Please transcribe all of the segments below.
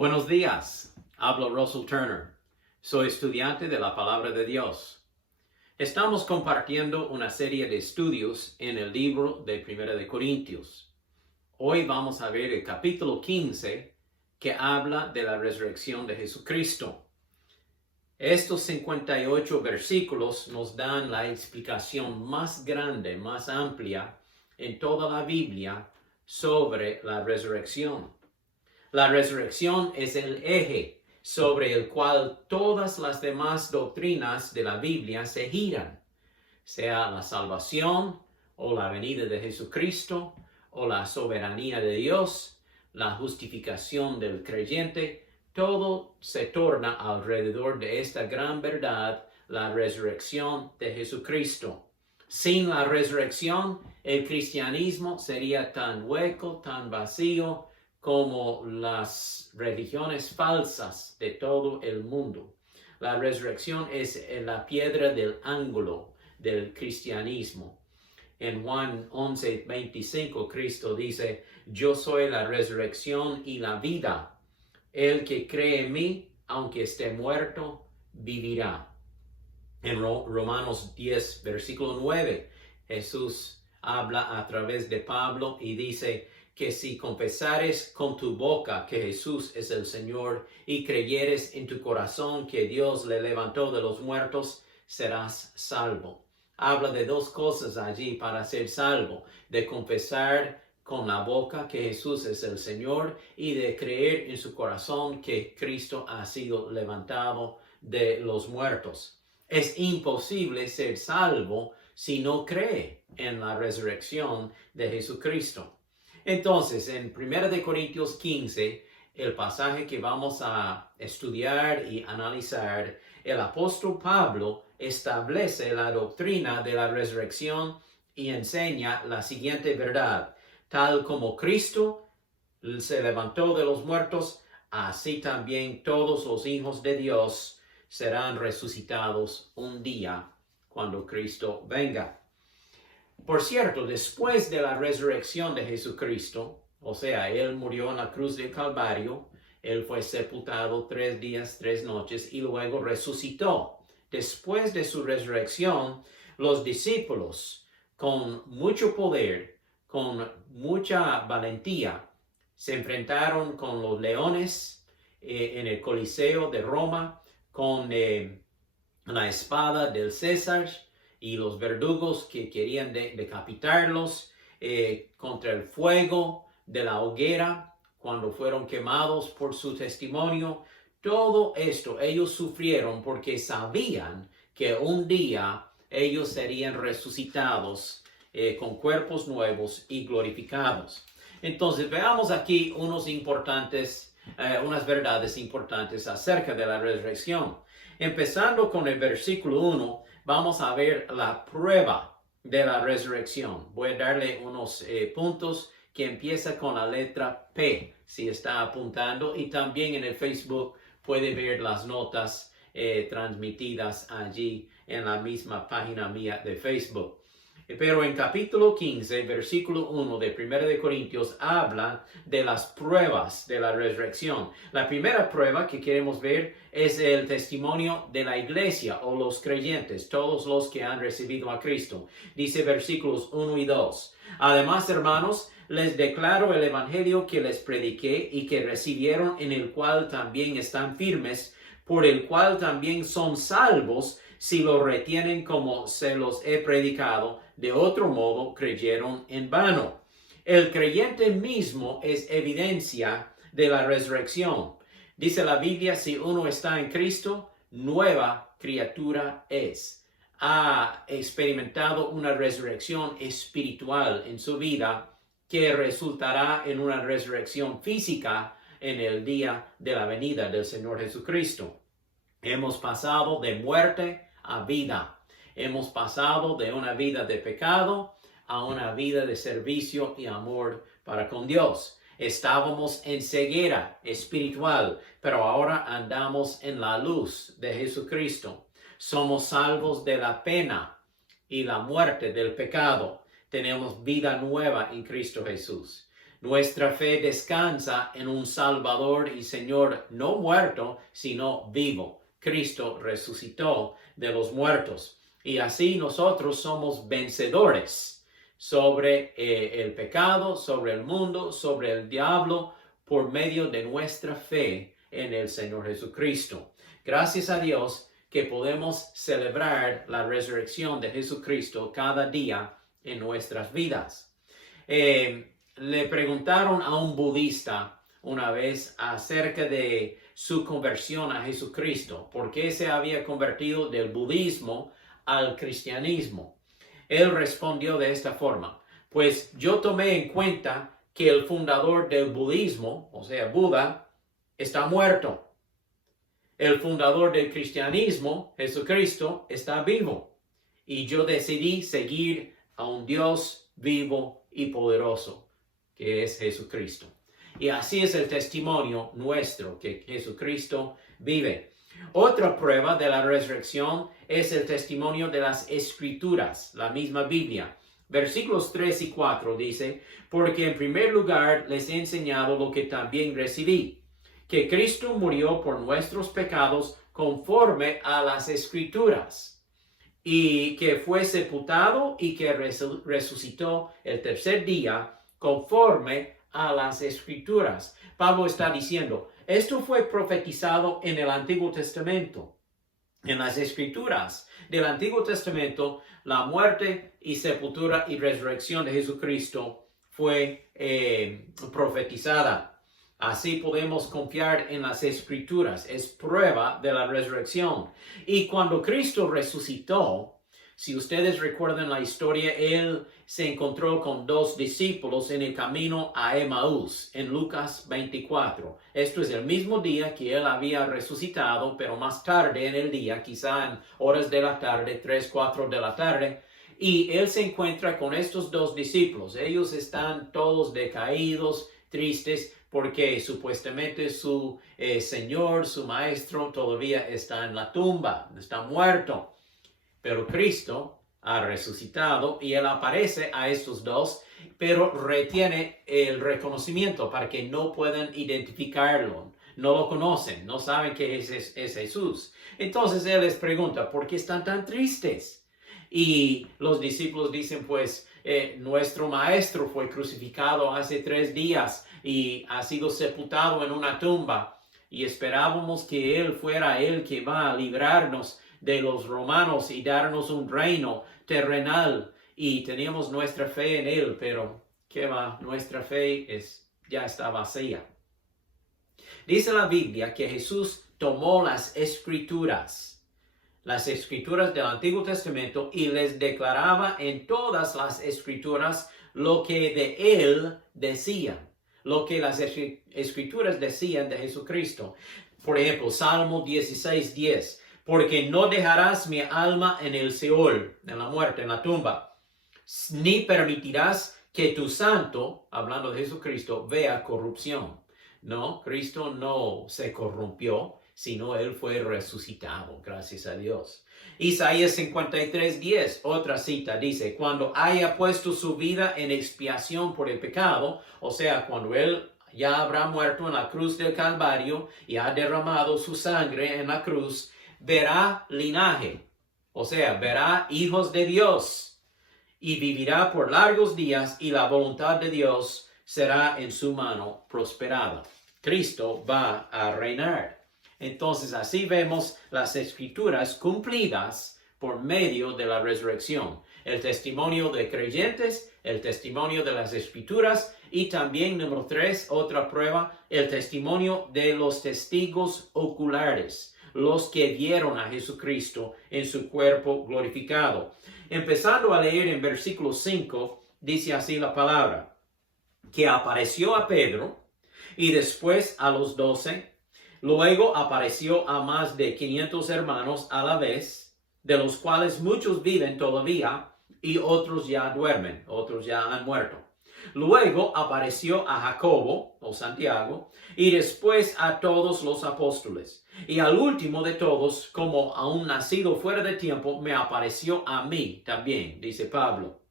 Buenos días, hablo Russell Turner. Soy estudiante de la Palabra de Dios. Estamos compartiendo una serie de estudios en el libro de Primera de Corintios. Hoy vamos a ver el capítulo 15 que habla de la resurrección de Jesucristo. Estos 58 versículos nos dan la explicación más grande, más amplia en toda la Biblia sobre la resurrección. La resurrección es el eje sobre el cual todas las demás doctrinas de la Biblia se giran, sea la salvación o la venida de Jesucristo o la soberanía de Dios, la justificación del creyente. Todo se torna alrededor de esta gran verdad, la resurrección de Jesucristo. Sin la resurrección, el cristianismo sería tan hueco, tan vacío, como las religiones falsas de todo el mundo. La resurrección es la piedra del ángulo del cristianismo. En Juan 11:25, Cristo dice: yo soy la resurrección y la vida. El que cree en mí, aunque esté muerto, vivirá. En Romanos 10, versículo 9, Jesús habla a través de Pablo y dice que si confesares con tu boca que Jesús es el Señor y creyeres en tu corazón que Dios le levantó de los muertos, serás salvo. Habla de dos cosas allí para ser salvo: de confesar con la boca que Jesús es el Señor y de creer en su corazón que Cristo ha sido levantado de los muertos. Es imposible ser salvo si no cree en la resurrección de Jesucristo. Entonces, en 1 Corintios 15, el pasaje que vamos a estudiar y analizar, el apóstol Pablo establece la doctrina de la resurrección y enseña la siguiente verdad: tal como Cristo se levantó de los muertos, así también todos los hijos de Dios serán resucitados un día cuando Cristo venga. Por cierto, después de la resurrección de Jesucristo, o sea, Él murió en la cruz del Calvario, Él fue sepultado 3 días, 3 noches y luego resucitó. Después de su resurrección, los discípulos, con mucho poder, con mucha valentía, se enfrentaron con los leones en el Coliseo de Roma, con la espada del César y los verdugos que querían decapitarlos, contra el fuego de la hoguera cuando fueron quemados por su testimonio. Todo esto ellos sufrieron porque sabían que un día ellos serían resucitados con cuerpos nuevos y glorificados. Entonces veamos aquí unas verdades importantes acerca de la resurrección. Empezando con el versículo 1, vamos a ver la prueba de la resurrección. Voy a darle unos puntos que empieza con la letra P, si está apuntando, y también en el Facebook puede ver las notas transmitidas allí en la misma página mía de Facebook. Pero en capítulo 15, versículo 1 de 1 Corintios, habla de las pruebas de la resurrección. La primera prueba que queremos ver es el testimonio de la iglesia o los creyentes, todos los que han recibido a Cristo. Dice versículos 1 y 2. Además, hermanos, les declaro el evangelio que les prediqué y que recibieron, en el cual también están firmes, por el cual también son salvos si lo retienen como se los he predicado. De otro modo, creyeron en vano. El creyente mismo es evidencia de la resurrección. Dice la Biblia: si uno está en Cristo, nueva criatura es. Ha experimentado una resurrección espiritual en su vida que resultará en una resurrección física en el día de la venida del Señor Jesucristo. Hemos pasado de muerte a vida. Hemos pasado de una vida de pecado a una vida de servicio y amor para con Dios. Estábamos en ceguera espiritual, pero ahora andamos en la luz de Jesucristo. Somos salvos de la pena y la muerte del pecado. Tenemos vida nueva en Cristo Jesús. Nuestra fe descansa en un Salvador y Señor no muerto, sino vivo. Cristo resucitó de los muertos. Y así nosotros somos vencedores sobre el pecado, sobre el mundo, sobre el diablo, por medio de nuestra fe en el Señor Jesucristo. Gracias a Dios que podemos celebrar la resurrección de Jesucristo cada día en nuestras vidas. Le preguntaron a un budista una vez acerca de su conversión a Jesucristo, por qué se había convertido del budismo al cristianismo. Él respondió de esta forma: pues yo tomé en cuenta que el fundador del budismo, o sea, Buda, está muerto. El fundador del cristianismo, Jesucristo, está vivo. Y yo decidí seguir a un Dios vivo y poderoso, que es Jesucristo. Y así es el testimonio nuestro, que Jesucristo vive. Otra prueba de la resurrección es el testimonio de las Escrituras, la misma Biblia. Versículos 3 y 4 dice: porque en primer lugar les he enseñado lo que también recibí, que Cristo murió por nuestros pecados conforme a las Escrituras, y que fue sepultado y que resucitó el tercer día conforme a las Escrituras. Pablo está diciendo, esto fue profetizado en el Antiguo Testamento. En las Escrituras del Antiguo Testamento, la muerte y sepultura y resurrección de Jesucristo fue profetizada. Así podemos confiar en las Escrituras. Es prueba de la resurrección. Y cuando Cristo resucitó, si ustedes recuerdan la historia, Él se encontró con 2 discípulos en el camino a Emaús, en Lucas 24. Esto es el mismo día que Él había resucitado, pero más tarde en el día, quizá en horas de la tarde, 3, 4 de la tarde. Y Él se encuentra con estos 2 discípulos. Ellos están todos decaídos, tristes, porque supuestamente su Señor, su Maestro, todavía está en la tumba, está muerto. Pero Cristo ha resucitado y Él aparece a estos 2, pero retiene el reconocimiento para que no puedan identificarlo. No lo conocen, no saben que es Jesús. Entonces Él les pregunta, ¿por qué están tan tristes? Y los discípulos dicen, pues, nuestro Maestro fue crucificado hace 3 días y ha sido sepultado en una tumba. Y esperábamos que Él fuera el que va a librarnos de los romanos y darnos un reino terrenal, y teníamos nuestra fe en Él, pero ¿qué va? Nuestra fe ya está vacía. Dice la Biblia que Jesús tomó las Escrituras del Antiguo Testamento, y les declaraba en todas las Escrituras lo que de Él decían, lo que las Escrituras decían de Jesucristo. Por ejemplo, Salmo 16:10. Porque no dejarás mi alma en el Seol, en la muerte, en la tumba, ni permitirás que tu santo, hablando de Jesucristo, vea corrupción. No, Cristo no se corrompió, sino Él fue resucitado, gracias a Dios. Isaías 53:10, otra cita, dice, cuando haya puesto su vida en expiación por el pecado, o sea, cuando Él ya habrá muerto en la cruz del Calvario y ha derramado su sangre en la cruz, verá linaje, o sea, verá hijos de Dios, y vivirá por largos días, y la voluntad de Dios será en su mano prosperada. Cristo va a reinar. Entonces así vemos las Escrituras cumplidas por medio de la resurrección. El testimonio de creyentes, el testimonio de las Escrituras, y también, número 3, otra prueba, el testimonio de los testigos oculares, los que vieron a Jesucristo en su cuerpo glorificado. Empezando a leer en versículo 5, dice así la palabra, que apareció a Pedro y después a los 12, luego apareció a más de 500 hermanos a la vez, de los cuales muchos viven todavía y otros ya duermen, otros ya han muerto. Luego apareció a Jacobo, o Santiago, y después a todos los apóstoles. Y al último de todos, como a un nacido fuera de tiempo, me apareció a mí también, dice Pablo.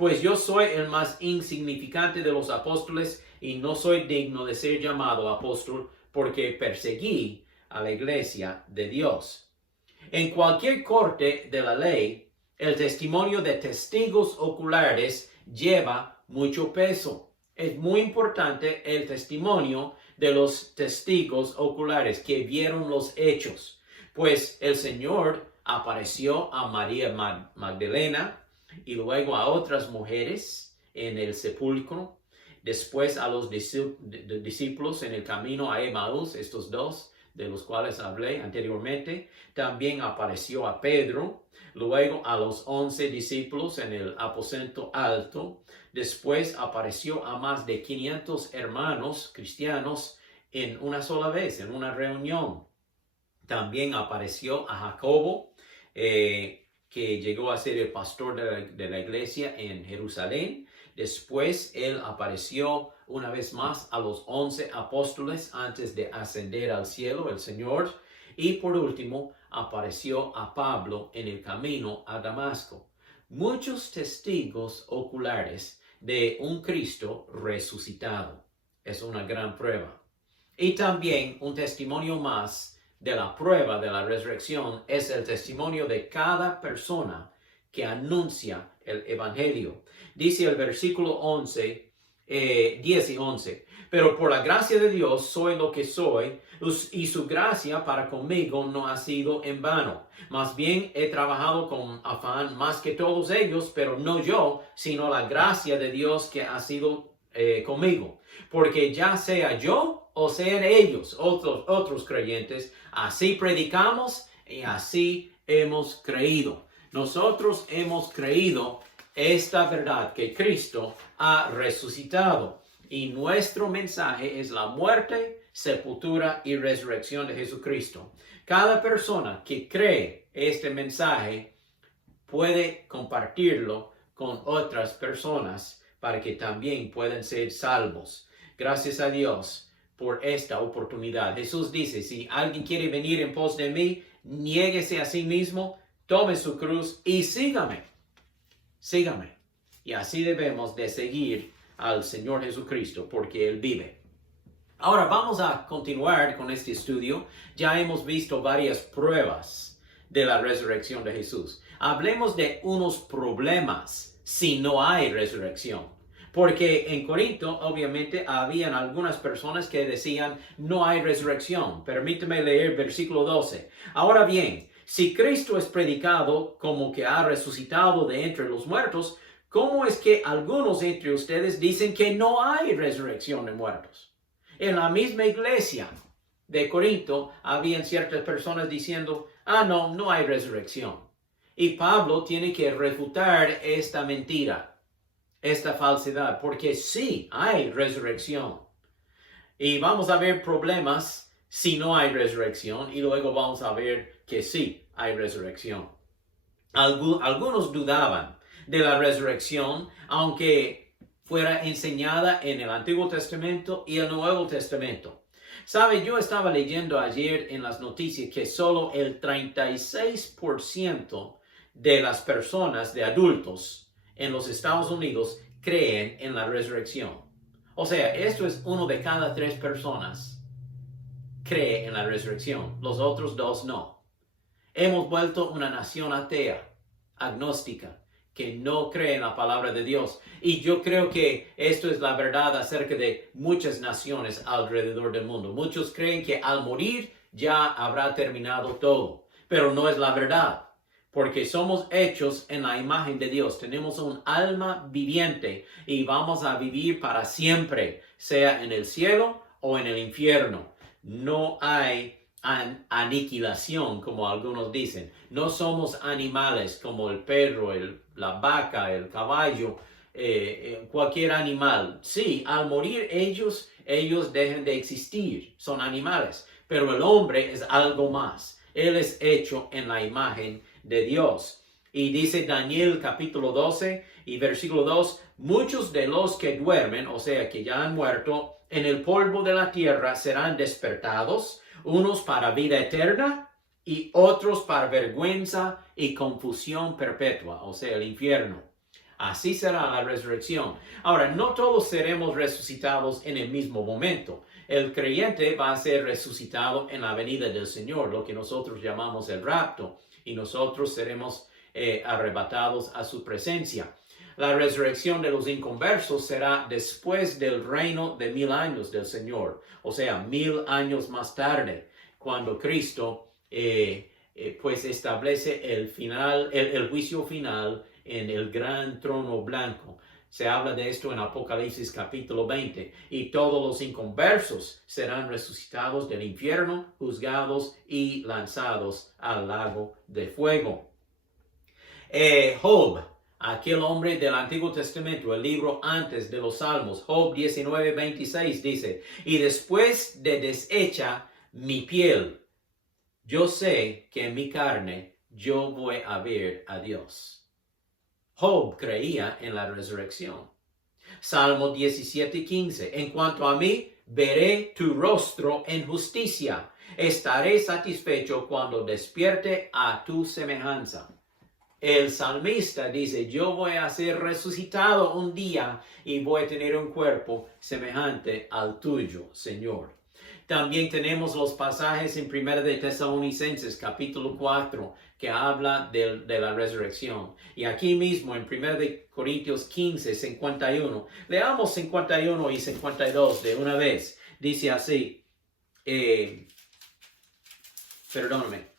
pues yo soy el más insignificante de los apóstoles y no soy digno de ser llamado apóstol porque perseguí a la iglesia de Dios. En cualquier corte de la ley, el testimonio de testigos oculares lleva mucho peso. Es muy importante el testimonio de los testigos oculares que vieron los hechos, pues el Señor apareció a María Magdalena y luego a otras mujeres en el sepulcro, después a los discípulos en el camino a Emaús, estos dos de los cuales hablé anteriormente. También apareció a Pedro, luego a los 11 discípulos en el aposento alto. Después apareció a más de 500 hermanos cristianos en una sola vez, en una reunión. También apareció a Jacobo, que llegó a ser el pastor de la iglesia en Jerusalén. Después él apareció una vez más a los 11 apóstoles antes de ascender al cielo, el Señor. Y por último apareció a Pablo en el camino a Damasco. Muchos testigos oculares de un Cristo resucitado. Es una gran prueba. Y también un testimonio más de la prueba de la resurrección es el testimonio de cada persona que anuncia el Evangelio. Dice el versículo 10 y 11, pero por la gracia de Dios soy lo que soy, y su gracia para conmigo no ha sido en vano. Más bien he trabajado con afán más que todos ellos, pero no yo, sino la gracia de Dios que ha sido conmigo. Porque ya sea yo o sean ellos, otros creyentes, así predicamos y así hemos creído. Nosotros hemos creído esta verdad que Cristo ha resucitado y nuestro mensaje es la muerte, sepultura y resurrección de Jesucristo. Cada persona que cree este mensaje puede compartirlo con otras personas para que también puedan ser salvos. Gracias a Dios por esta oportunidad. Jesús dice, si alguien quiere venir en pos de mí, niéguese a sí mismo, tome su cruz y sígame. Sígame. Y así debemos de seguir al Señor Jesucristo porque Él vive. Ahora vamos a continuar con este estudio. Ya hemos visto varias pruebas de la resurrección de Jesús. Hablemos de unos problemas si no hay resurrección. Porque en Corinto, obviamente, habían algunas personas que decían, no hay resurrección. Permíteme leer versículo 12. Ahora bien, si Cristo es predicado como que ha resucitado de entre los muertos, ¿cómo es que algunos entre ustedes dicen que no hay resurrección de muertos? En la misma iglesia de Corinto, habían ciertas personas diciendo, no hay resurrección. Y Pablo tiene que refutar esta mentira, esta falsedad, porque sí hay resurrección. Y vamos a ver problemas si no hay resurrección, y luego vamos a ver que sí hay resurrección. Algunos dudaban de la resurrección, aunque fuera enseñada en el Antiguo Testamento y el Nuevo Testamento. Sabe, yo estaba leyendo ayer en las noticias que solo el 36% de las personas, de adultos en los Estados Unidos, creen en la resurrección. O sea, esto es 1 de cada 3 personas cree en la resurrección. Los otros 2 no. Hemos vuelto una nación atea, agnóstica, que no cree en la palabra de Dios. Y yo creo que esto es la verdad acerca de muchas naciones alrededor del mundo. Muchos creen que al morir ya habrá terminado todo, pero no es la verdad. Porque somos hechos en la imagen de Dios. Tenemos un alma viviente y vamos a vivir para siempre, sea en el cielo o en el infierno. No hay aniquilación, como algunos dicen. No somos animales como el perro, la vaca, el caballo, cualquier animal. Sí, al morir ellos dejan de existir. Son animales. Pero el hombre es algo más. Él es hecho en la imagen de Dios. Y dice Daniel capítulo 12 y versículo 2, muchos de los que duermen, o sea que ya han muerto, en el polvo de la tierra serán despertados, unos para vida eterna y otros para vergüenza y confusión perpetua, o sea el infierno. Así será la resurrección. Ahora, no todos seremos resucitados en el mismo momento. El creyente va a ser resucitado en la venida del Señor, lo que nosotros llamamos el rapto, y nosotros seremos arrebatados a su presencia. La resurrección de los inconversos será después del reino de 1000 años del Señor, o sea, 1000 años más tarde, cuando Cristo pues establece el juicio final en el gran trono blanco. Se habla de esto en Apocalipsis capítulo 20. Y todos los inconversos serán resucitados del infierno, juzgados y lanzados al lago de fuego. Job, aquel hombre del Antiguo Testamento, el libro antes de los Salmos, Job 19:26 dice, y después de deshecha mi piel, yo sé que en mi carne yo voy a ver a Dios. Job creía en la resurrección. Salmo 17:15. En cuanto a mí, veré tu rostro en justicia. Estaré satisfecho cuando despierte a tu semejanza. El salmista dice, yo voy a ser resucitado un día y voy a tener un cuerpo semejante al tuyo, Señor. También tenemos los pasajes en 1 de Tesalonicenses, capítulo 4, que habla de la resurrección. Y aquí mismo en 1 de Corintios 15, 51. Leamos 51 y 52 de una vez. Dice así, perdóname.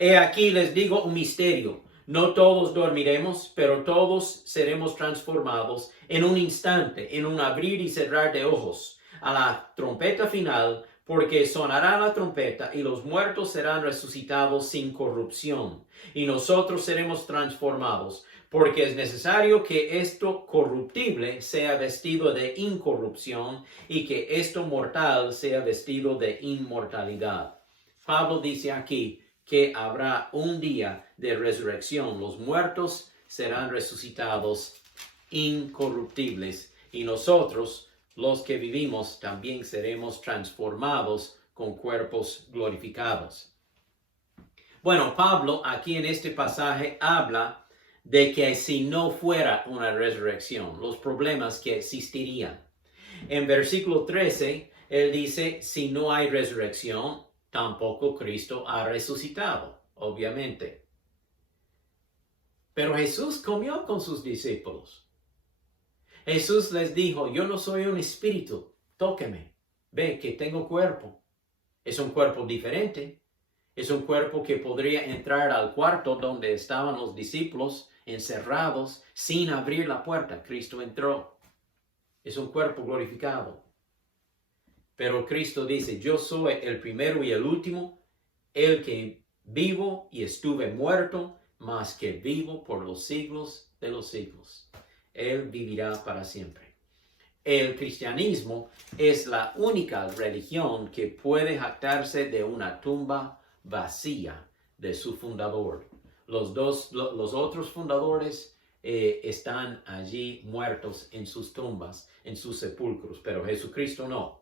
He aquí les digo un misterio. No todos dormiremos, pero todos seremos transformados en un instante, en un abrir y cerrar de ojos, a la trompeta final, porque sonará la trompeta y los muertos serán resucitados sin corrupción, y nosotros seremos transformados, porque es necesario que esto corruptible sea vestido de incorrupción y que esto mortal sea vestido de inmortalidad. Pablo dice aquí que habrá un día de resurrección. Los muertos serán resucitados incorruptibles y nosotros, los que vivimos, también seremos transformados con cuerpos glorificados. Bueno, Pablo aquí en este pasaje habla de que si no fuera una resurrección, los problemas que existirían. En versículo 13, él dice, si no hay resurrección, tampoco Cristo ha resucitado, obviamente. Pero Jesús comió con sus discípulos. Jesús les dijo, yo no soy un espíritu, tóqueme, ve que tengo cuerpo. Es un cuerpo diferente. Es un cuerpo que podría entrar al cuarto donde estaban los discípulos encerrados sin abrir la puerta. Cristo entró. Es un cuerpo glorificado. Pero Cristo dice, yo soy el primero y el último, el que vivo y estuve muerto, mas que vivo por los siglos de los siglos. Él vivirá para siempre. El cristianismo es la única religión que puede jactarse de una tumba vacía de su fundador. Los otros fundadores están allí muertos en sus tumbas, en sus sepulcros, pero Jesucristo no.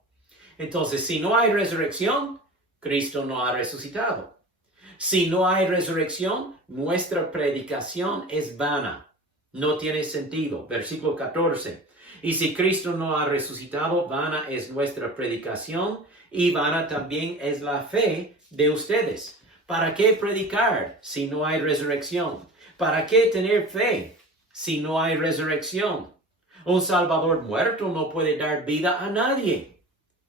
Entonces, si no hay resurrección, Cristo no ha resucitado. Si no hay resurrección, nuestra predicación es vana. No tiene sentido. Versículo 14. Y si Cristo no ha resucitado, vana es nuestra predicación y vana también es la fe de ustedes. ¿Para qué predicar si no hay resurrección? ¿Para qué tener fe si no hay resurrección? Un Salvador muerto no puede dar vida a nadie.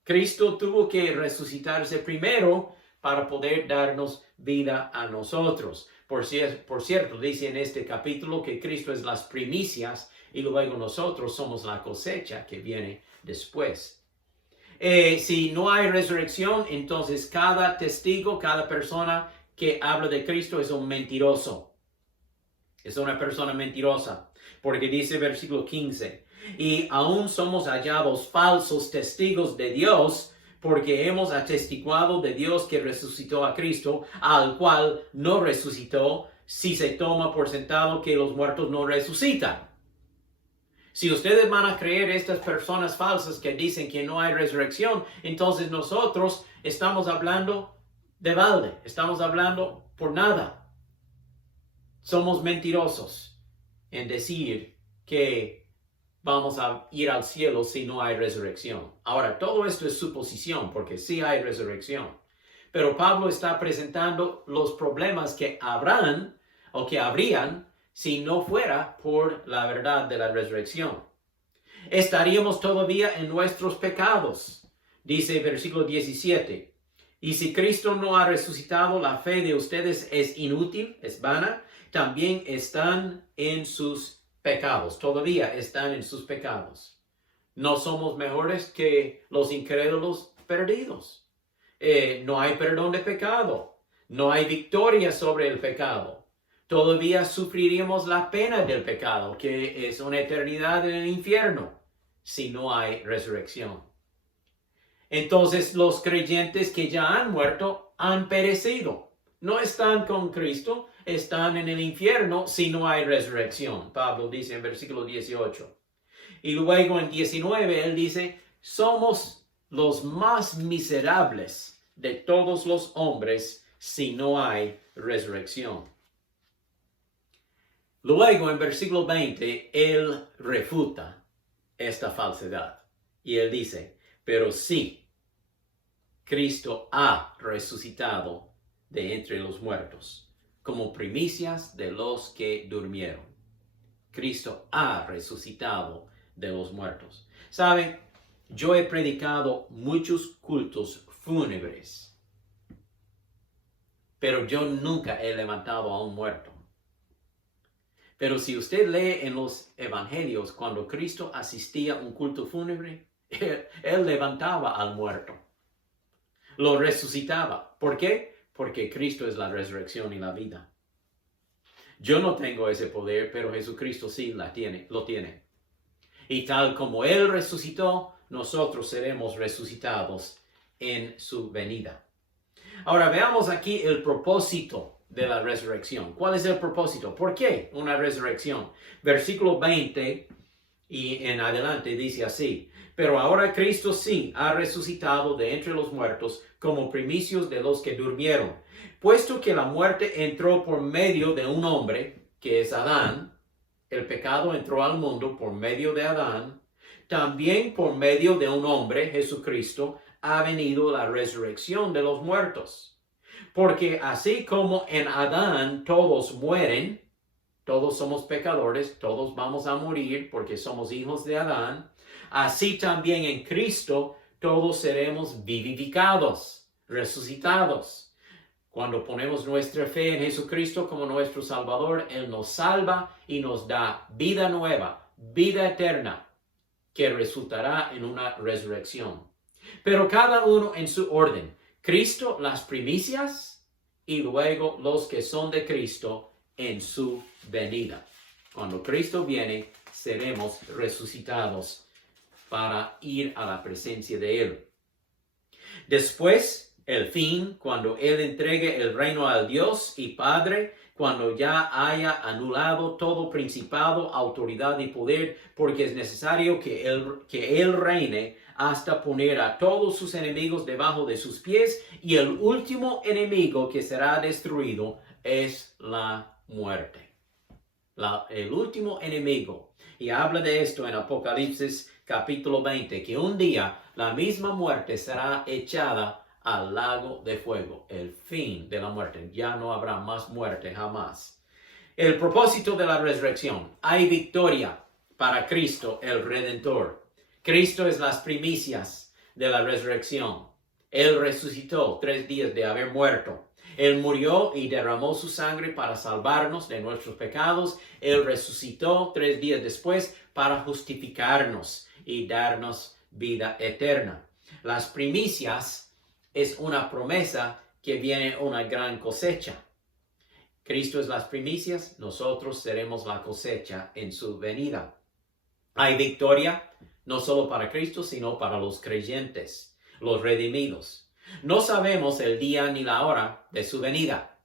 Cristo tuvo que resucitarse primero para poder darnos vida a nosotros. Por cierto, dice en este capítulo que Cristo es las primicias y luego nosotros somos la cosecha que viene después. Si no hay resurrección, entonces cada testigo, cada persona que habla de Cristo es un mentiroso. Es una persona mentirosa. Porque dice versículo 15, y aún somos hallados falsos testigos de Dios, porque hemos atestiguado de Dios que resucitó a Cristo, al cual no resucitó, si se toma por sentado que los muertos no resucitan. Si ustedes van a creer estas personas falsas que dicen que no hay resurrección, entonces nosotros estamos hablando de balde, estamos hablando por nada. Somos mentirosos en decir que vamos a ir al cielo si no hay resurrección. Ahora, todo esto es suposición porque sí hay resurrección. Pero Pablo está presentando los problemas que habrán o que habrían si no fuera por la verdad de la resurrección. Estaríamos todavía en nuestros pecados, dice el versículo 17. Y si Cristo no ha resucitado, la fe de ustedes es inútil, es vana. También están en sus pecados, todavía están en sus pecados. No somos mejores que los incrédulos perdidos. No hay perdón de pecado, no hay victoria sobre el pecado. Todavía sufriríamos la pena del pecado, que es una eternidad en el infierno, si no hay resurrección. Entonces los creyentes que ya han muerto han perecido. No están con Cristo, están en el infierno si no hay resurrección. Pablo dice en versículo 18. Y luego en 19 él dice, somos los más miserables de todos los hombres si no hay resurrección. Luego en versículo 20 él refuta esta falsedad. Y él dice, pero sí, Cristo ha resucitado de entre los muertos, como primicias de los que durmieron. Cristo ha resucitado de los muertos. ¿Saben? Yo he predicado muchos cultos fúnebres, pero yo nunca he levantado a un muerto. Pero si usted lee en los evangelios, cuando Cristo asistía a un culto fúnebre, él levantaba al muerto. Lo resucitaba. ¿Por qué? Porque Cristo es la resurrección y la vida. Yo no tengo ese poder, pero Jesucristo sí lo tiene. Y tal como Él resucitó, nosotros seremos resucitados en su venida. Ahora veamos aquí el propósito de la resurrección. ¿Cuál es el propósito? ¿Por qué una resurrección? Versículo 20 y en adelante dice así. Pero ahora Cristo sí ha resucitado de entre los muertos como primicios de los que durmieron. Puesto que la muerte entró por medio de un hombre, que es Adán, el pecado entró al mundo por medio de Adán, también por medio de un hombre, Jesucristo, ha venido la resurrección de los muertos. Porque así como en Adán todos mueren, todos somos pecadores, todos vamos a morir porque somos hijos de Adán, así también en Cristo todos seremos vivificados, resucitados. Cuando ponemos nuestra fe en Jesucristo como nuestro Salvador, Él nos salva y nos da vida nueva, vida eterna, que resultará en una resurrección. Pero cada uno en su orden. Cristo las primicias y luego los que son de Cristo en su venida. Cuando Cristo viene, seremos resucitados para ir a la presencia de Él. Después, el fin, cuando Él entregue el reino al Dios y Padre, cuando ya haya anulado todo principado, autoridad y poder, porque es necesario que Él reine hasta poner a todos sus enemigos debajo de sus pies, y el último enemigo que será destruido es la muerte. El último enemigo. Y habla de esto en Apocalipsis capítulo 20, que un día la misma muerte será echada al lago de fuego. El fin de la muerte. Ya no habrá más muerte jamás. El propósito de la resurrección. Hay victoria para Cristo el Redentor. Cristo es las primicias de la resurrección. Él resucitó 3 días de haber muerto. Él murió y derramó su sangre para salvarnos de nuestros pecados. Él resucitó 3 días después para justificarnos y darnos vida eterna. Las primicias es una promesa que viene una gran cosecha. Cristo es las primicias, nosotros seremos la cosecha en su venida. Hay victoria no solo para Cristo, sino para los creyentes, los redimidos. No sabemos el día ni la hora de su venida,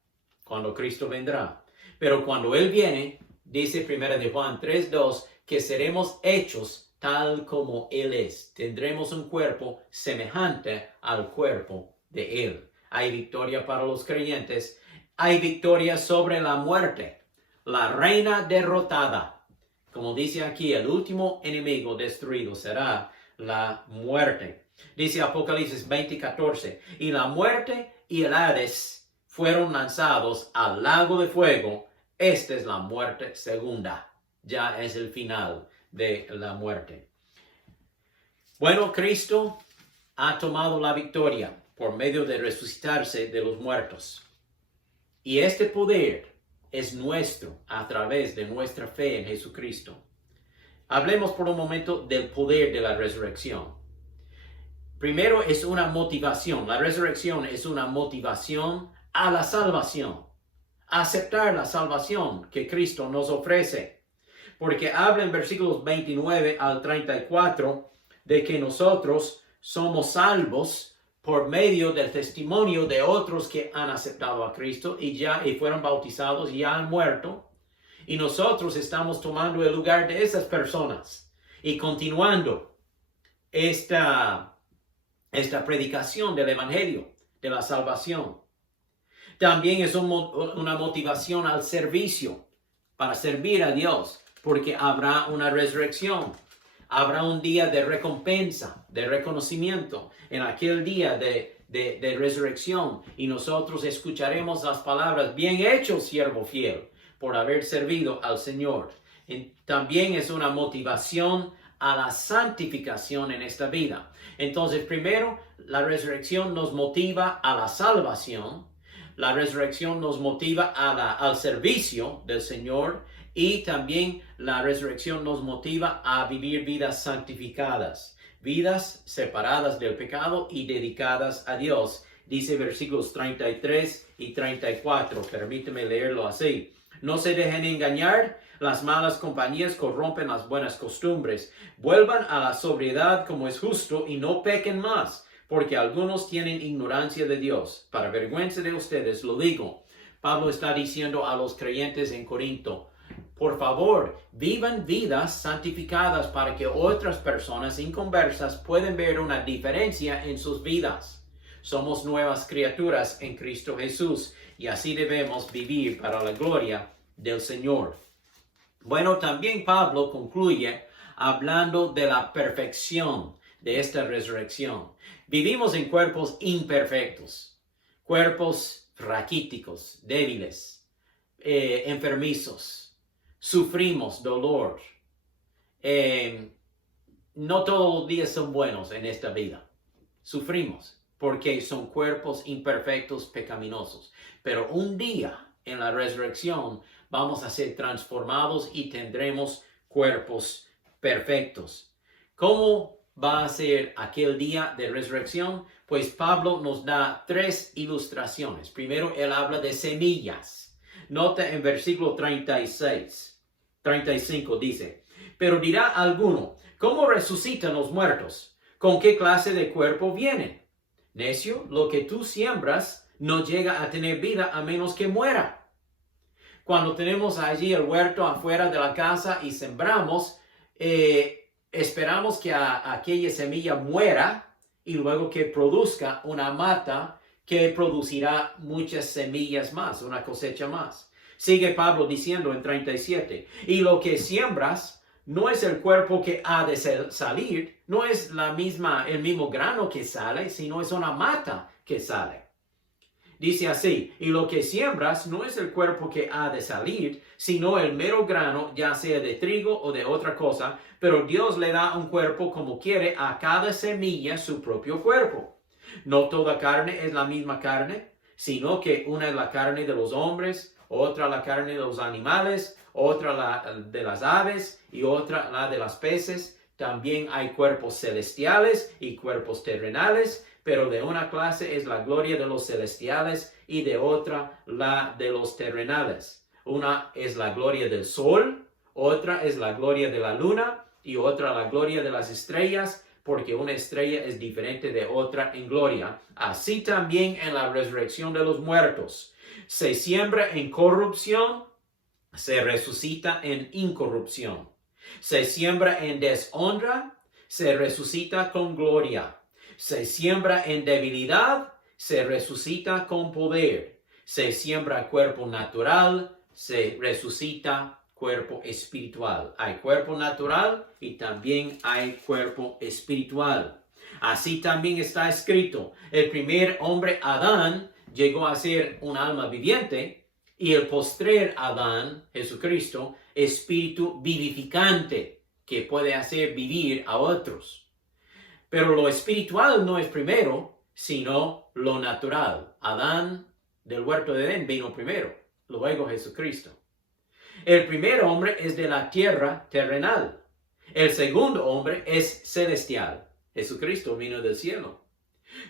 cuando Cristo vendrá. Pero cuando Él viene, dice 1 de Juan 3:2, que seremos hechos tal como Él es. Tendremos un cuerpo semejante al cuerpo de Él. Hay victoria para los creyentes. Hay victoria sobre la muerte. la reina derrotada. Como dice aquí, el último enemigo destruido será la muerte. Dice Apocalipsis 20:14, y la muerte y el Hades fueron lanzados al lago de fuego. Esta es la muerte segunda. Ya es el final de la muerte. Bueno, Cristo ha tomado la victoria por medio de resucitarse de los muertos. Y este poder es nuestro a través de nuestra fe en Jesucristo. Hablemos por un momento del poder de la resurrección. Primero es una motivación. La resurrección es una motivación a la salvación. Aceptar la salvación que Cristo nos ofrece. Porque habla en versículos 29 al 34 de que nosotros somos salvos por medio del testimonio de otros que han aceptado a Cristo y fueron bautizados y ya han muerto. Y nosotros estamos tomando el lugar de esas personas y continuando esta predicación del Evangelio, de la salvación. También es una motivación al servicio, para servir a Dios, porque habrá una resurrección. Habrá un día de recompensa, de reconocimiento, en aquel día de resurrección. Y nosotros escucharemos las palabras, bien hecho, siervo fiel, por haber servido al Señor. También es una motivación a la santificación en esta vida. Entonces, primero, la resurrección nos motiva a la salvación. La resurrección nos motiva al servicio del Señor. Y también la resurrección nos motiva a vivir vidas santificadas, vidas separadas del pecado y dedicadas a Dios. Dice versículos 33 y 34, permíteme leerlo así. No se dejen engañar, las malas compañías corrompen las buenas costumbres. Vuelvan a la sobriedad como es justo y no pequen más, porque algunos tienen ignorancia de Dios. Para vergüenza de ustedes lo digo. Pablo está diciendo a los creyentes en Corinto, por favor, vivan vidas santificadas para que otras personas inconversas puedan ver una diferencia en sus vidas. Somos nuevas criaturas en Cristo Jesús y así debemos vivir para la gloria del Señor. Bueno, también Pablo concluye hablando de la perfección de esta resurrección. Vivimos en cuerpos imperfectos, cuerpos raquíticos, débiles, enfermizos. Sufrimos dolor. No todos los días son buenos en esta vida. Sufrimos porque son cuerpos imperfectos, pecaminosos. Pero un día en la resurrección vamos a ser transformados y tendremos cuerpos perfectos. ¿Cómo va a ser aquel día de resurrección? Pues Pablo nos da 3 ilustraciones. Primero, él habla de semillas. Nota en versículo 35 dice, pero dirá alguno, ¿cómo resucitan los muertos? ¿Con qué clase de cuerpo vienen? Necio, lo que tú siembras no llega a tener vida a menos que muera. Cuando tenemos allí el huerto afuera de la casa y sembramos, esperamos que aquella semilla muera y luego que produzca una mata que producirá muchas semillas más, una cosecha más. Sigue Pablo diciendo en 37, y lo que siembras no es el cuerpo que ha de salir, no es el mismo grano que sale, sino es una mata que sale. Dice así, y lo que siembras no es el cuerpo que ha de salir, sino el mero grano, ya sea de trigo o de otra cosa, pero Dios le da un cuerpo como quiere a cada semilla su propio cuerpo. No toda carne es la misma carne, sino que una es la carne de los hombres, otra la carne de los animales, otra la de las aves y otra la de los peces. También hay cuerpos celestiales y cuerpos terrenales, pero de una clase es la gloria de los celestiales y de otra la de los terrenales. Una es la gloria del sol, otra es la gloria de la luna y otra la gloria de las estrellas, porque una estrella es diferente de otra en gloria. Así también en la resurrección de los muertos. Se siembra en corrupción, se resucita en incorrupción. Se siembra en deshonra, se resucita con gloria. Se siembra en debilidad, se resucita con poder. Se siembra cuerpo natural, se resucita cuerpo espiritual. Hay cuerpo natural y también hay cuerpo espiritual. Así también está escrito, el primer hombre Adán llegó a ser un alma viviente y el postrer Adán, Jesucristo, espíritu vivificante que puede hacer vivir a otros. Pero lo espiritual no es primero, sino lo natural. Adán del huerto de Edén vino primero, luego Jesucristo. El primer hombre es de la tierra terrenal. El segundo hombre es celestial. Jesucristo vino del cielo.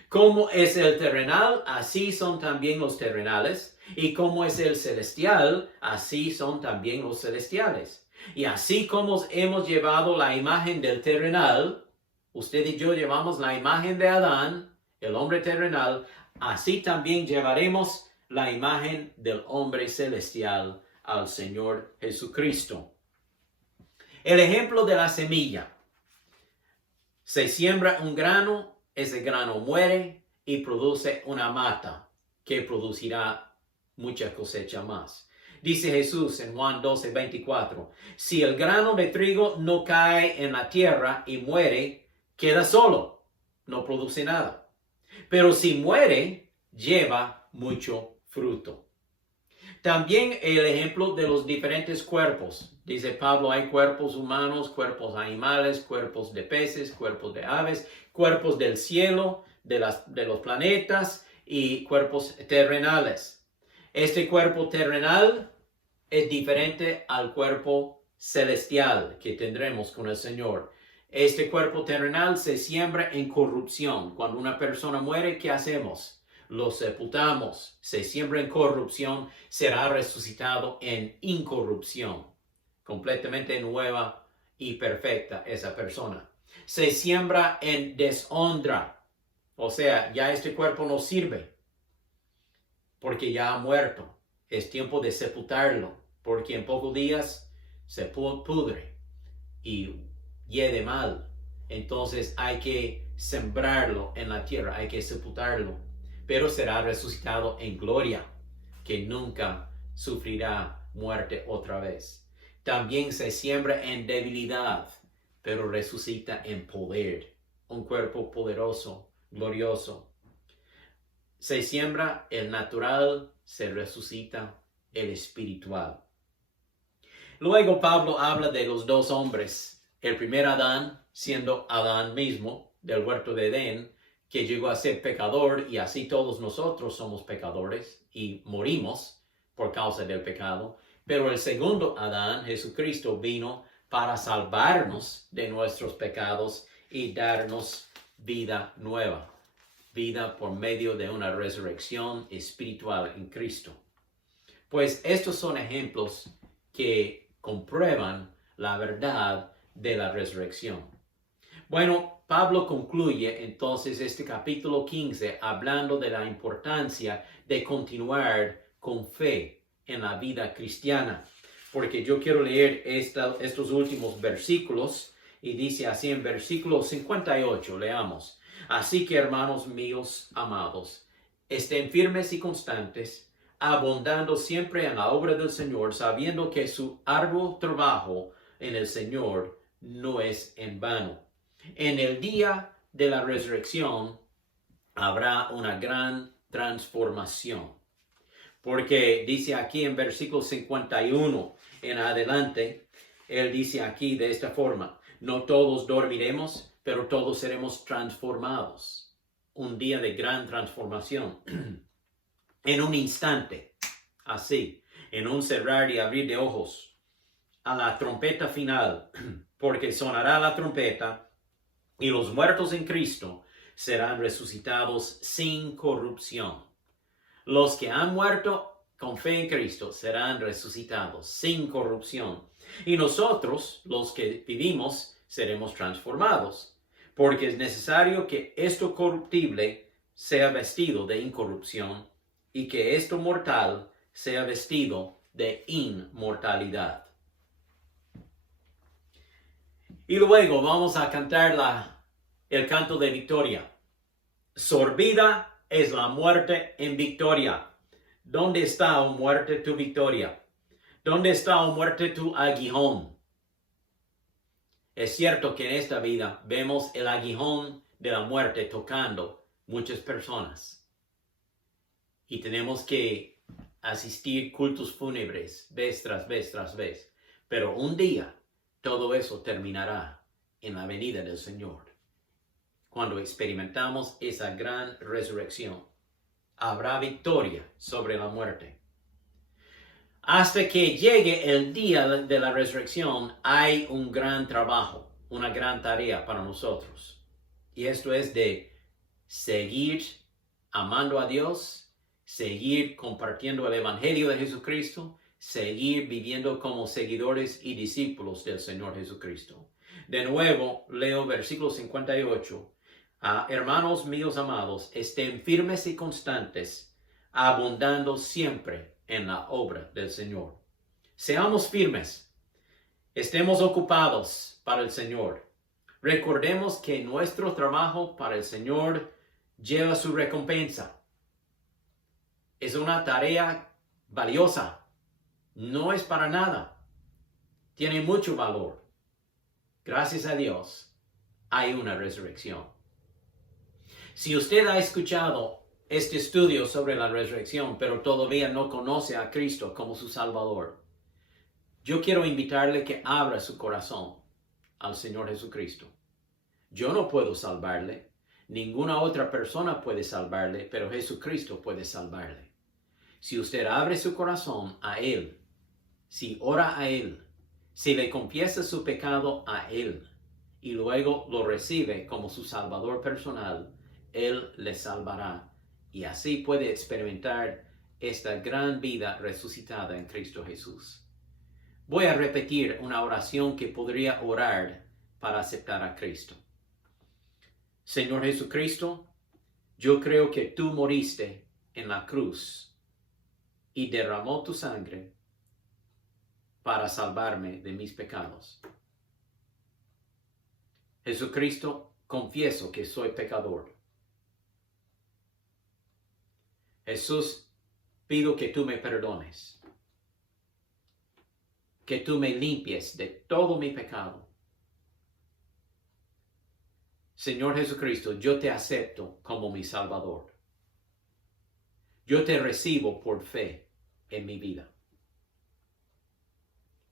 Como es el terrenal, así son también los terrenales. Y como es el celestial, así son también los celestiales. Y así como hemos llevado la imagen del terrenal, usted y yo llevamos la imagen de Adán, el hombre terrenal, así también llevaremos la imagen del hombre celestial al Señor Jesucristo. El ejemplo de la semilla. Se siembra un grano, ese grano muere y produce una mata que producirá mucha cosecha más. Dice Jesús en Juan 12:24, si el grano de trigo no cae en la tierra y muere, queda solo, no produce nada. Pero si muere, lleva mucho fruto. También el ejemplo de los diferentes cuerpos. Dice Pablo, hay cuerpos humanos, cuerpos animales, cuerpos de peces, cuerpos de aves, cuerpos del cielo, de los planetas y cuerpos terrenales. Este cuerpo terrenal es diferente al cuerpo celestial que tendremos con el Señor. Este cuerpo terrenal se siembra en corrupción. Cuando una persona muere, ¿qué hacemos? Lo sepultamos, se siembra en corrupción, será resucitado en incorrupción. Completamente nueva y perfecta esa persona. Se siembra en deshonra, o sea, ya este cuerpo no sirve, porque ya ha muerto. Es tiempo de sepultarlo, porque en pocos días se pudre y hiede mal. Entonces hay que sembrarlo en la tierra, hay que sepultarlo. Pero será resucitado en gloria, que nunca sufrirá muerte otra vez. También se siembra en debilidad, pero resucita en poder, un cuerpo poderoso, glorioso. Se siembra el natural, se resucita el espiritual. Luego Pablo habla de los dos hombres, el primer Adán, siendo Adán mismo, del huerto de Edén, que llegó a ser pecador, y así todos nosotros somos pecadores y morimos por causa del pecado. Pero el segundo Adán, Jesucristo, vino para salvarnos de nuestros pecados y darnos vida nueva, vida por medio de una resurrección espiritual en Cristo. Pues estos son ejemplos que comprueban la verdad de la resurrección. Bueno, Pablo concluye entonces este capítulo 15 hablando de la importancia de continuar con fe en la vida cristiana. Porque yo quiero leer estos últimos versículos y dice así en versículo 58, leamos. Así que hermanos míos amados, estén firmes y constantes, abundando siempre en la obra del Señor, sabiendo que su arduo trabajo en el Señor no es en vano. En el día de la resurrección habrá una gran transformación. Porque dice aquí en versículo 51 en adelante, él dice aquí de esta forma, no todos dormiremos, pero todos seremos transformados. Un día de gran transformación. En un instante, así, en un cerrar y abrir de ojos, a la trompeta final, porque sonará la trompeta, y los muertos en Cristo serán resucitados sin corrupción. Los que han muerto con fe en Cristo serán resucitados sin corrupción. Y nosotros, los que vivimos, seremos transformados. Porque es necesario que esto corruptible sea vestido de incorrupción y que esto mortal sea vestido de inmortalidad. Y luego vamos a cantar el canto de victoria. Sorbida es la muerte en victoria. ¿Dónde está, oh muerte, tu victoria? ¿Dónde está, oh muerte, tu aguijón? Es cierto que en esta vida vemos el aguijón de la muerte tocando muchas personas. Y tenemos que asistir cultos fúnebres vez tras vez tras vez. Pero un día todo eso terminará en la venida del Señor. Cuando experimentamos esa gran resurrección, habrá victoria sobre la muerte. Hasta que llegue el día de la resurrección, hay un gran trabajo, una gran tarea para nosotros. Y esto es de seguir amando a Dios, seguir compartiendo el Evangelio de Jesucristo, seguir viviendo como seguidores y discípulos del Señor Jesucristo. De nuevo, leo versículo 58. Hermanos míos amados, estén firmes y constantes, abundando siempre en la obra del Señor. Seamos firmes, estemos ocupados para el Señor. Recordemos que nuestro trabajo para el Señor lleva su recompensa. Es una tarea valiosa, no es para nada, tiene mucho valor. Gracias a Dios, hay una resurrección. Si usted ha escuchado este estudio sobre la resurrección, pero todavía no conoce a Cristo como su Salvador, yo quiero invitarle que abra su corazón al Señor Jesucristo. Yo no puedo salvarle, ninguna otra persona puede salvarle, pero Jesucristo puede salvarle. Si usted abre su corazón a Él, si ora a Él, si le confiesa su pecado a Él y luego lo recibe como su Salvador personal, Él le salvará y así puede experimentar esta gran vida resucitada en Cristo Jesús. Voy a repetir una oración que podría orar para aceptar a Cristo. Señor Jesucristo, yo creo que tú moriste en la cruz y derramó tu sangre para salvarme de mis pecados. Jesucristo, confieso que soy pecador. Jesús, pido que tú me perdones, que tú me limpies de todo mi pecado. Señor Jesucristo, yo te acepto como mi Salvador. Yo te recibo por fe en mi vida.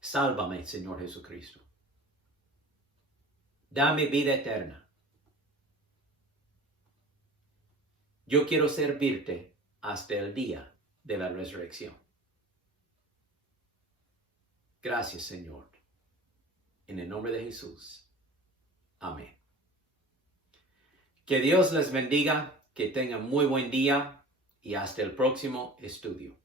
Sálvame, Señor Jesucristo. Dame vida eterna. Yo quiero servirte hasta el día de la resurrección. Gracias, Señor. En el nombre de Jesús. Amén. Que Dios les bendiga, que tengan muy buen día y hasta el próximo estudio.